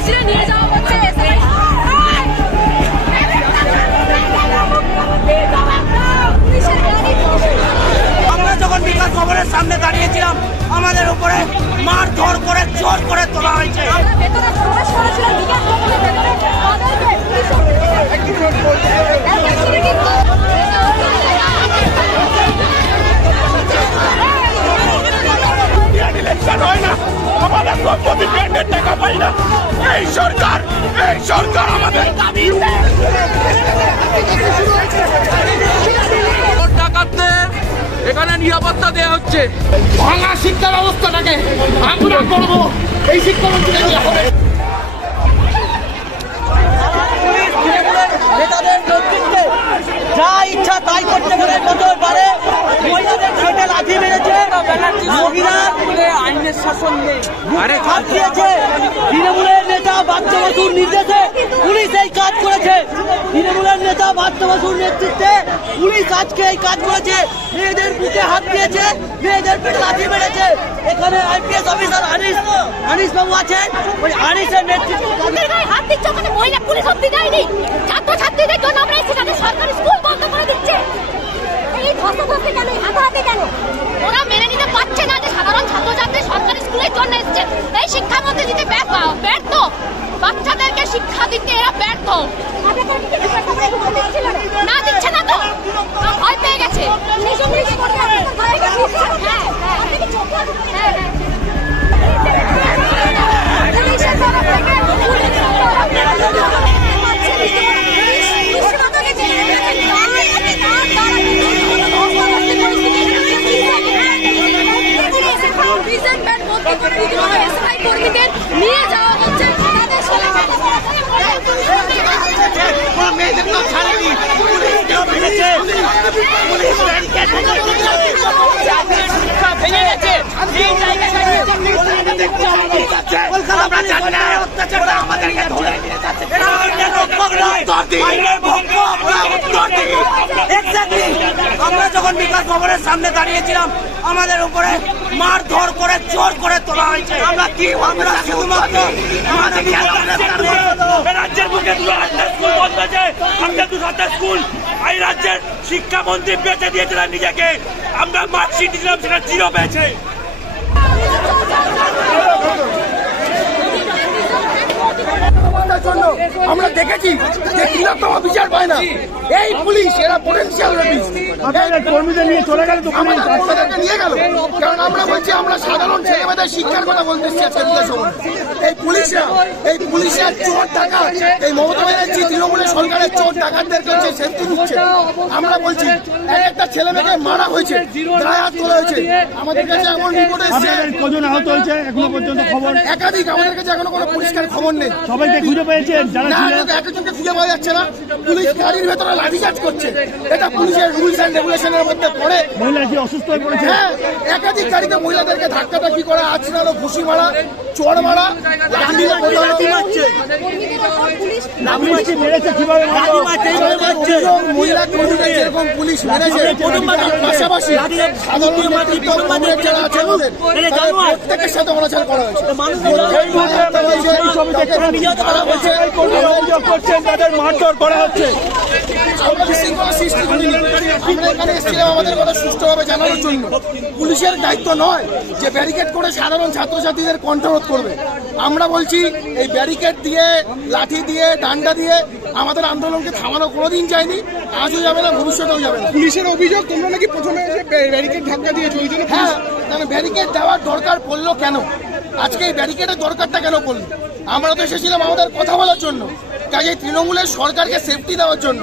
হিজড়ে নিয়ে যাওয়া হচ্ছে। আমরা যখন বিকাশ ভবনের সামনে দাঁড়িয়েছিলাম আমাদের উপরে মারধর করে জোর করে তোলা হয়েছে। আমাদের সম্পত্তি ব্যাংকের টাকা পাই না। এই সরকার আমাদের দাবি ডাকাতদের এখানে নিরাপত্তা দেওয়া হচ্ছে। ভাঙা শিক্ষা ব্যবস্থাটাকে আমরা করবো, এই শিক্ষামন্ত্রী নেতাদের নেতৃত্বে যা ইচ্ছা তাই করতে পারে। মহিলাদের ঠেটে লাথি মেরেছে, আইনের শাসন নেই, দিয়েছে। তৃণমূলের নেতা বাচ্চা বসুর নির্দেশে পুলিশ এই কাজ করেছে। তৃণমূলের নেতা বাচ্চা বসুর নেতৃত্বে পুলিশ আজকে এই কাজ করেছে। মেয়েদের বুকে হাত দিয়েছে, মেয়েদের পেটে লাথি মেরেছে। এখানে আইপিএস অফিসার আনিস বাবু আছেন, ওই আনিসের নেতৃত্বে হাত দিচ্ছে। ওখানে মহিলা পুলিশ অব্দি যায়নি। ছাত্রছাত্রীদের জন্য আমরা এসে তাদের সরকারি স্কুল বন্ধ করে দিচ্ছে। এই ধস্তাধস্তি কেন, হাতাহাতি কেন? ওরা মেনে নিতে পারছে না যে সাধারণ ছাত্রছাত্রী সরকারি স্কুলের জন্য এসছে। এই শিক্ষামন্ত্রী দিতে ব্যর্থ। বাচ্চাদেরকে শিক্ষা দিতে এরা ব্যর্থ। না দিচ্ছে না তো, ভয় পেয়ে গেছে। কর্মীদের নিয়ে যাওয়া হচ্ছে। ভেঙে গেছে। আমরা যখন বিকাশ ভবনের সামনে দাঁড়িয়েছিলাম আমাদের উপরে মারধর করে জোর করে তোলা হয়েছে। আমরা শুধুমাত্র রাজ্যের বুকে 208টা স্কুল বন্ধ আছে। আমরা 207টা স্কুল এই রাজ্যের শিক্ষামন্ত্রী বেঁচে দিয়েছিলেন নিজেকে। আমরা মার্কশিট দিলাম, সেটা 0 পেয়েছে। আমরা দেখেছি যে তিলোত্তমা বিচার পায় না। এই পুলিশ এরা পোটেনশিয়াল কর্মীদের নিয়ে চলে গেল, নিয়ে গেল। কারণ আমরা বলছি আমরা সাধারণ ছেলেমেয়েদের শিক্ষার কথা বলতে এসেছি। এই পুলিশরা চোর ডাকাত, এই মমতা ব্যানার্জি তৃণমূলের সরকারের চোর ডাকাতদেরকে হচ্ছে সেফটি দিচ্ছে। আমরা বলছি একটা ছেলে মেয়েকে মারা হয়েছে, গায়ে হাত তোলা হয়েছে। আমাদের কাছে এমন রিপোর্ট এসেছে কজন আহত হয়েছে এখনো পর্যন্ত খবর একাধিক। আমাদের কাছে এখনো কোনো পরিষ্কার খবর নেই। সবাইকে খুঁজে পেয়েছেন? একজনকে খুঁজে পাওয়া যাচ্ছে না। পুলিশ গাড়ির ভেতরে লাঠিচার্জ করছে। এটা পুলিশের রুলস এন্ড রেগুলেশনের মধ্যে পড়ে। মহিলা কি অসুস্থ হয়ে পড়েছে? হ্যাঁ, একাধিক গাড়িতে মহিলাদেরকে ধাক্কাধাক্কি করা, আছড়ানো, ঘুষি মারা, চোর মারা, লাঠি মারছে। মেরেছে কিভাবে? মহিলা কর্মীরা যেরকম পুলিশ মেরেছে, পাশাপাশি সাধারণ যারা আছেন প্রত্যেকের সাথে অনাচার করা হয়েছে। তাদের মারধর করা হচ্ছে। আমরা বিশৃঙ্খলা সৃষ্টি করিনি। আমরা এখানে এসেছিলাম আমাদের কথা সুষ্ঠুভাবে জানানোর জন্য। পুলিশের দায়িত্ব নয় যে ব্যারিকেড করে সাধারণ ছাত্রছাত্রীদের কণ্ঠরোধ করবে। আমরা বলছি এই ব্যারিকেড দিয়ে, লাঠি দিয়ে, ডান্ডা দিয়ে আমাদের আন্দোলনকে থামানো কোনোদিন যায়নি, আজও যাবে না, ভবিষ্যতেও যাবে না। পুলিশের অভিযোগ তোমরা নাকি প্রথমে ব্যারিকেড ধাক্কা দিয়েছো। হ্যাঁ, কারণ ব্যারিকেড দেওয়ার দরকার পড়লো কেন? আজকে এই ব্যারিকেডের দরকারটা কেন পড়লো? আমরা তো এসেছিলাম আমাদের কথা বলার জন্য। কাজে তৃণমূলের সরকারকে সেফটি দেওয়ার জন্য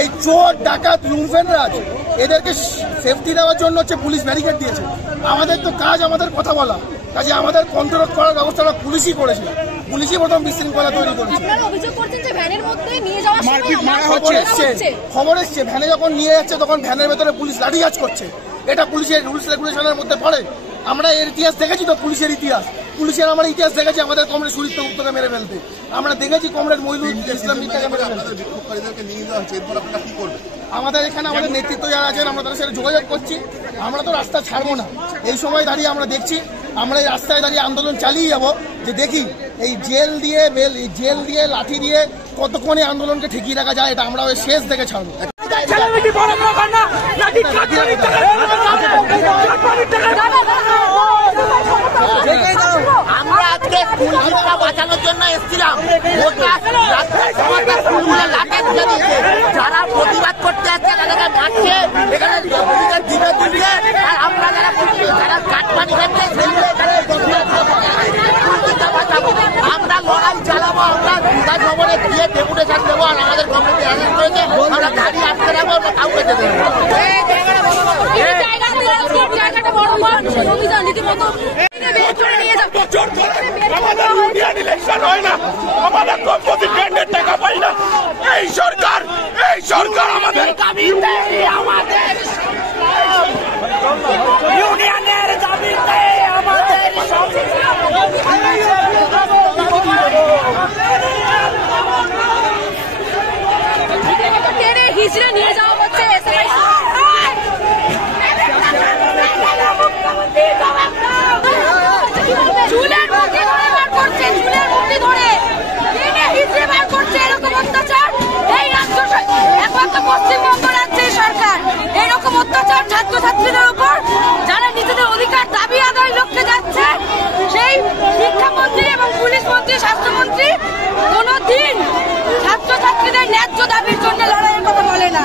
এই চোর ডাকাত লুণ্ঠনরাজ এদেরকে সেফটি দেওয়ার জন্য হচ্ছে পুলিশ ব্যারিকেড দিয়েছে। আমাদের তো কাজ আমাদের কথা বলা, কাজে আমাদের কন্ট্রোল করার ব্যবস্থাটা পুলিশই করেছে। পুলিশই প্রথম বিশৃঙ্খলা তৈরি করেছে। খবর এসছে ভ্যানে যখন নিয়ে যাচ্ছে তখন ভ্যানের ভেতরে পুলিশ লাঠিচার্জ করছে। এটা পুলিশের রুলস রেগুলেশনের মধ্যে পড়ে। আমরা এর ইতিহাস দেখেছি তো, পুলিশের ইতিহাস। পুলিশের আমরা ইতিহাস দেখেছি আমাদের কমরেড সুরিত উত্তরকে মেরে ফেলতে। আমরা দেখেছি কমরেড মইনুল ইসলাম মির্জাকে মেরে ফেলতে। আমাদের এখানে আমাদের নেতৃত্ব যারা আছেন আমরা তাদের সাথে যোগাযোগ করছি। আমরা তো রাস্তা ছাড়বো না। এই সময় দাঁড়িয়ে আমরা দেখছি আমরা এই রাস্তায় দাঁড়িয়ে আন্দোলন চালিয়ে যাবো যে দেখি এই জেল দিয়ে লাঠি দিয়ে কতক্ষণে আন্দোলনকে ঠেকিয়ে রাখা যায়, এটা আমরা ওই শেষ থেকে ছাড়বো। আমরা আজকে স্কুল শিক্ষা বাঁচানোর জন্য এসেছিলাম, যারা প্রতিবাদ করতে আসছে তাদেরকে মারছে, এখানে দিনে দিনে, আর আমরা যারা কাটপানি খাচ্ছে আমরা লড়াই চালাবো। আমরা বিধানভবনে গিয়ে ডেপুটেশন দেবো, আর আমাদের গভর্নমেন্ট অ্যারেস্ট করেছে, আমরা গাড়ি আটকে রাখবো, আমরা কাউকে যেতে দেবো। এই সরকার আমাদের ইউনিয়নের দাবিতে আমাদের টেনে হিজড়ে নিয়ে যাওয়া হচ্ছে। চুলের মুঠি ধরে বার করছে, চুলের মুঠি ধরে টেনে হিজড়ে বার করছে। এরকম অত্যাচার এই রাজ্য, একমাত্র পশ্চিমবঙ্গ রাজ্যের সরকার এরকম অত্যাচার ছাত্রছাত্রীদের উপর, যারা নিজেদের অধিকার দাবি আদায় লক্ষ্যে যাচ্ছে, সেই শিক্ষামন্ত্রী এবং পুলিশ মন্ত্রী, স্বাস্থ্যমন্ত্রী কোনোদিন ছাত্রছাত্রীদের ন্যায্য দাবির জন্য লড়াইয়ের কথা বলে না।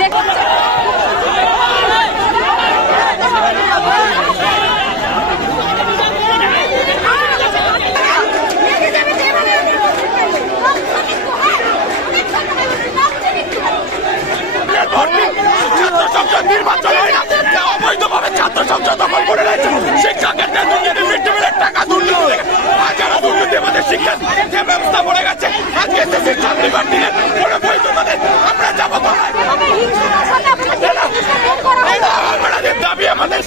নির্বাচন হয় না, অবৈধভাবে ছাত্র সংসদ দখল করে রয়েছে, শিক্ষাক্ষেত্রে দুর্নীতি, মিড ডে মিলের টাকা দুর্নীতি, হাজারো দুর্নীতি আমাদের শিক্ষা ব্যবস্থা পড়ে গেছে। আজকে এসএসসি চাকরি বাতিলে বৈধভাবে আমরা যাবো। আমাদের দাবি, আমাদের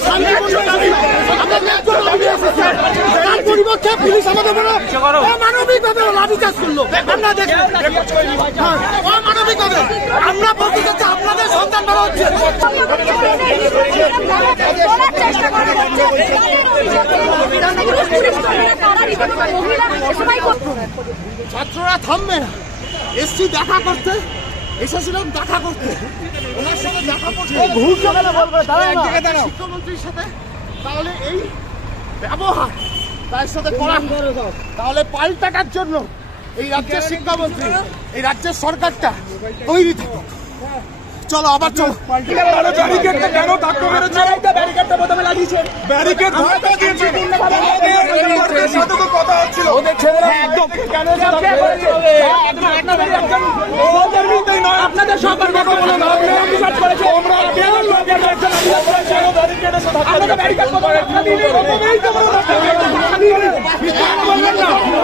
তার পরিবর্তে পুলিশ আমাদের অমানবিকভাবে লাঠিচার্জ করলো। আমরা দেখি অমানবিকভাবে আমরা বলতে চাচ্ছি আপনাদের সন্তান বড় হচ্ছে। ছাত্ররা থামবে না, এসছি দেখা করতে, এসেছিলাম দেখা করতে, ওনার সাথে দেখা করতে শিক্ষামন্ত্রীর সাথে। তাহলে এই ব্যবহার তার সাথে করা, তাহলে পাল্টাটার জন্য এই রাজ্যের শিক্ষামন্ত্রী, এই রাজ্যের সরকারটা তৈরি থাকে। চলো আবার চলো। ব্যারিকেডটা কেন ধাক্কা মেরেছে? ব্যারিকেডটা প্রথমে লাগিয়েছে, ব্যারিকেড ধাক্কা দিয়েছে, সাথে তো কথা হচ্ছিল ওদের ছেলেরা একদম কেন আপনাদের সবার কথা বলে না, অভিযোগ করেছে আমরা কেন লোকের একজন ব্যারিকেডের সাথে আমরা ব্যারিকেড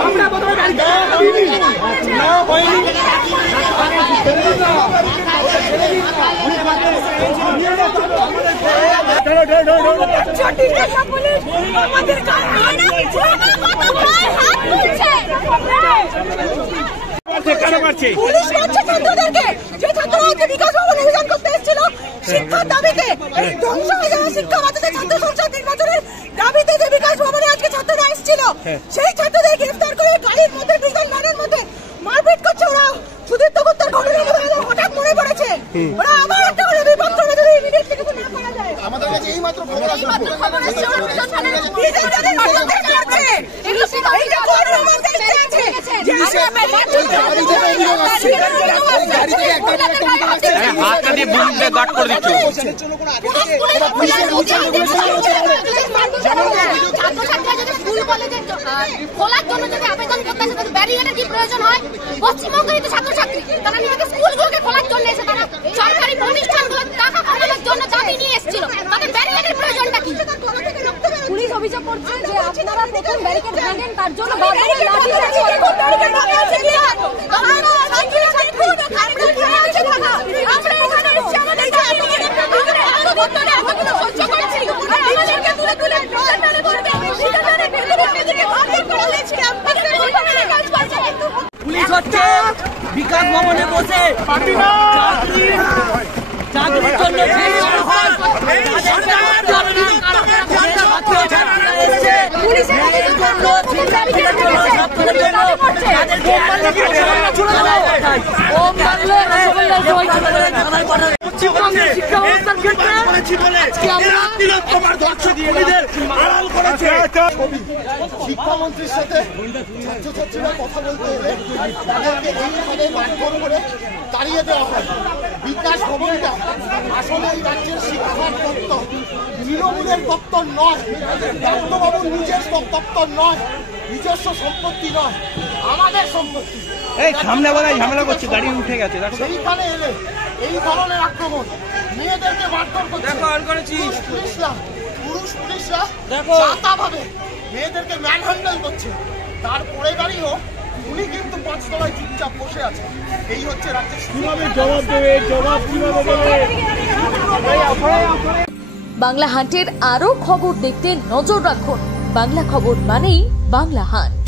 আমরা প্রথমে ব্যারিকেড না হয়নি। পুলিশ মারছে ছাত্রদেরকে, যে ছাত্ররা আজকে বিকাশ ভবন অভিযান করতে এসেছিল শিক্ষার দাবিতে, এই ধ্বংস হয়ে যাওয়া শিক্ষা বাঁচাতে ছাত্র সংসদ নির্বাচনের দাবিতে যে বিকাশ ভবনে আজকে ছাত্ররা এসেছিল, সেই ছাত্রদের গ্রেফতার করে গাড়ির মধ্যে দুজন মানের মধ্যে মারপিট করছে। ওরা সুদীপ্ত গুপ্তের ঘটনা হঠাৎ মনে পড়েছে, ওরা আবার একটা করে বিপত্র যদি ইমিডিয়েটলি কিছু না করা যায়। আমাদের কাছে এই মাত্র খবর আসছে, খোলার জন্য যদি আবেদন করতে আসে তাদের ব্যারিকেডের কি প্রয়োজন হয়? পশ্চিমবঙ্গের ছাত্রছাত্রী তারা নিজেদের স্কুলগুলোকে খোলার জন্য এসে, তারা সরকারি প্রতিষ্ঠানগুলোর টাকা কামানোর জন্য দাবি নিয়ে এসেছিল, তাদের ব্যারিকেডের প্রয়োজনটা কি? পুলিশ অভিযোগ করছে যে আপনারা প্রথম ব্যারিকেড ভাঙেন, তার জন্য পুলিশ হচ্ছে বিকাশ ভবনে বসে চাকরির জন্য পুলিশের জন্য শিক্ষা ব্যবস্থার ক্ষেত্রে শিক্ষামন্ত্রীর সাথে ছাত্রছাত্রীরা কথা বলতে এলে তাদেরকে এইভাবে মারধর করে তাড়িয়ে দেওয়া হয়। বিকাশ ভবনটা আসলে এই রাজ্যের শিক্ষার দপ্তর, তৃণমূলের দপ্তর নয়, দত্তবাবুর নিজের দপ্তর নয়, নিজস্ব সম্পত্তি নয়, আমাদের সম্পত্তি। এই সামনে বলাই ঝামেলা করছে, গাড়ি উঠে গেছে। সেইখানে এলে এই ধরনের আক্রমণ, মেয়েদেরকে মারধর করছে পুরুষ পুলিশরা ভাবে মেয়েদেরকে ম্যান হ্যান্ডেল করছে। তারপরে দাঁড়িয়েও উনি কিন্তু 5 তলায় চুপচাপ বসে আছে। এই হচ্ছে রাজ্যের জবাব দেবে। বাংলা হান্টের আরও খবর দেখতে নজর রাখুন। বাংলা খবর মানেই বাংলা হান্ট।